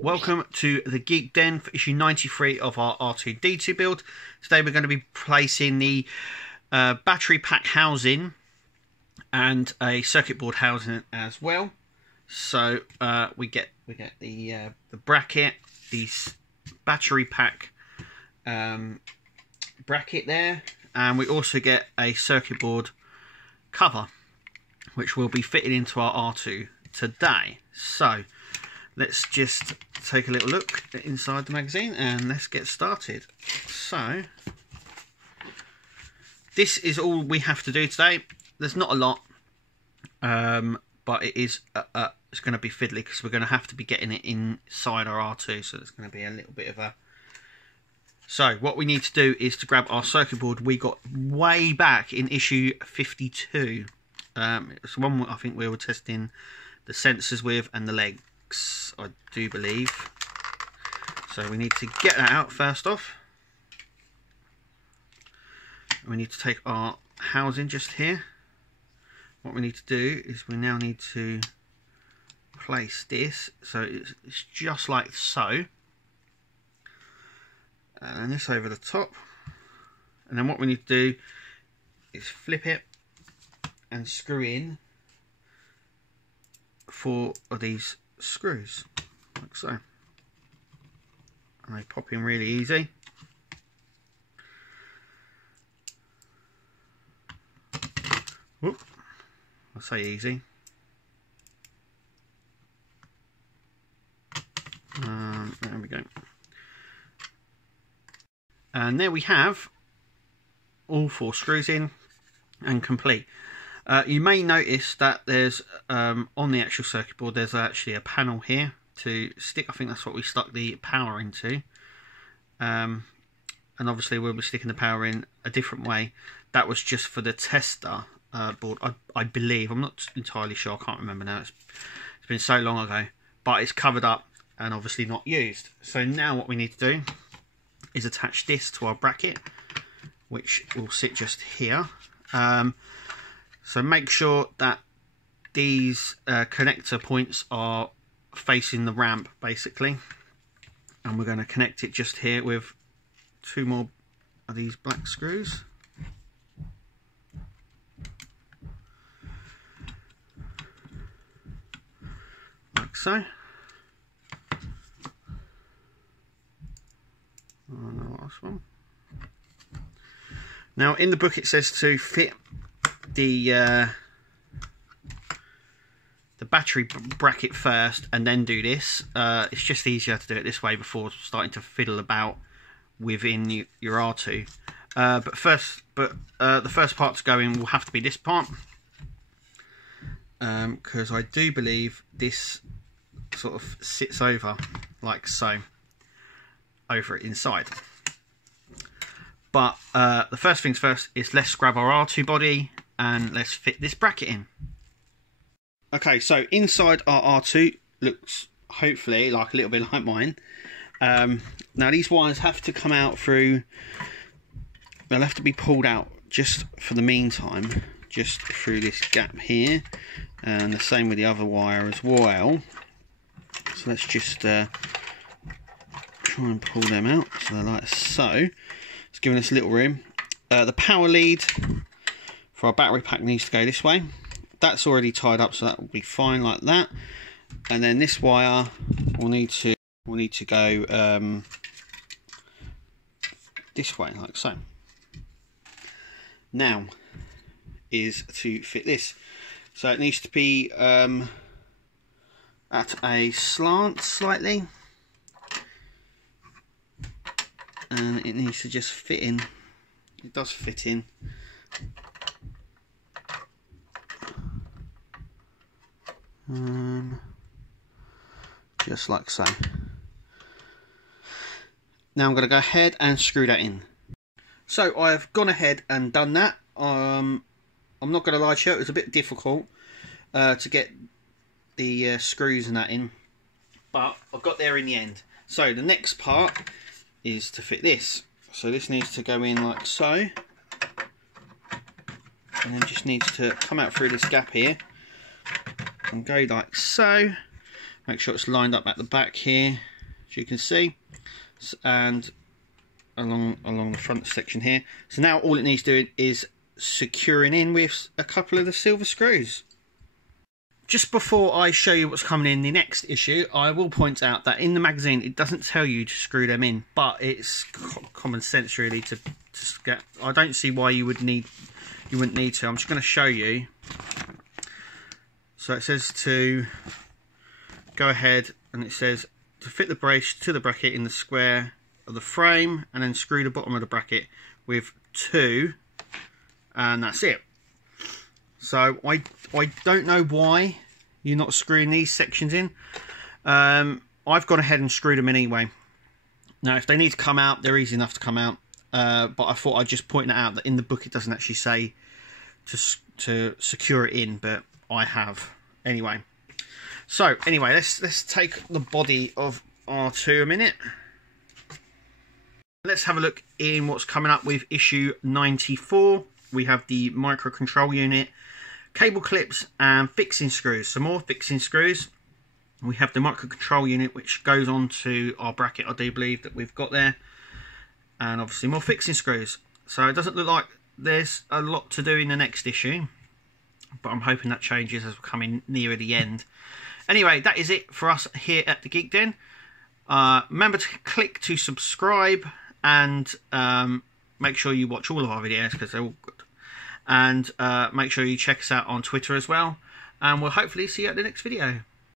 Welcome to the Geek Den for issue 93 of our R2D2 build. Today we're going to be placing the battery pack housing and a circuit board housing as well. So we get the bracket, the battery pack bracket there, and we also get a circuit board cover, which will be fitted into our R2 today. So let's just take a little look inside the magazine and let's get started. So this is all we have to do today. There's not a lot, but it is it's going to be fiddly because we're going to have to be getting it inside our R2, so it's going to be a little bit of a... So what we need to do is to grab our circuit board we got way back in issue 52. It's one I think we were testing the sensors with and the legs, I do believe. So we need to get that out first off. We need to take our housing just here. What we need to do is we now need to place this so it's just like so, and this over the top, and then what we need to do is flip it and screw in 4 of these screws like so, and they pop in really easy. Whoop, I say easy. There we go, and there we have all 4 screws in and complete. You may notice that there's on the actual circuit board there's actually a panel here to stick. I think that's what we stuck the power into, and obviously we'll be sticking the power in a different way. That was just for the tester board, I believe. I'm not entirely sure, I can't remember now, it's been so long ago, but it's covered up and obviously not used. So now what we need to do is attach this to our bracket, which will sit just here. So make sure that these connector points are facing the ramp basically, and we're going to connect it just here with 2 more of these black screws. Like so. And the last one. Now in the book it says to fit the battery bracket first and then do this. It's just easier to do it this way before starting to fiddle about within your R2. But the first part to go in will have to be this part, because I do believe this sort of sits over like so, over it inside. But the first things first is let's grab our R2 body and let's fit this bracket in. Okay, so inside our R2 looks hopefully like a little bit like mine. Now these wires have to come out through, they'll have to be pulled out just for the meantime, just through this gap here, and the same with the other wire as well. So let's just try and pull them out, so they're like so. It's giving us a little room. The power lead for our battery pack needs to go this way. That's already tied up, so that will be fine like that. And then this wire will need to go this way like so. Now is to fit this. So it needs to be at a slant slightly, and it needs to just fit in. It does fit in. Just like so. Now I'm going to go ahead and screw that in. So I've gone ahead and done that. I'm not going to lie to you, it was a bit difficult to get the screws and that in, but I got there in the end. So the next part is to fit this. So this needs to go in like so, and then just needs to come out through this gap here and go like so. Make sure it's lined up at the back here, as you can see, and along the front section here. So now all it needs doing is securing in with a couple of the silver screws. Just before I show you what's coming in the next issue, I will point out that in the magazine it doesn't tell you to screw them in, but it's common sense really to get. I don't see why you wouldn't need to. I'm just going to show you. So it says to go ahead, and it says to fit the brace to the bracket in the square of the frame, and then screw the bottom of the bracket with 2, and that's it. So I don't know why you're not screwing these sections in. I've gone ahead and screwed them in anyway. Now if they need to come out, they're easy enough to come out, but I thought I'd just point out that in the book it doesn't actually say to secure it in, but I have anyway. So anyway, let's take the body of R2 a minute. Let's have a look in what's coming up with issue 94. We have the microcontrol unit, cable clips and fixing screws. Some more fixing screws. We have the microcontrol unit, which goes on to our bracket, I do believe, that we've got there. And obviously more fixing screws. So it doesn't look like there's a lot to do in the next issue, but I'm hoping that changes as we're coming nearer the end. Anyway, that is it for us here at the Geek Den. Remember to click to subscribe, and make sure you watch all of our videos because they're all good. And make sure you check us out on Twitter as well. And we'll hopefully see you at the next video.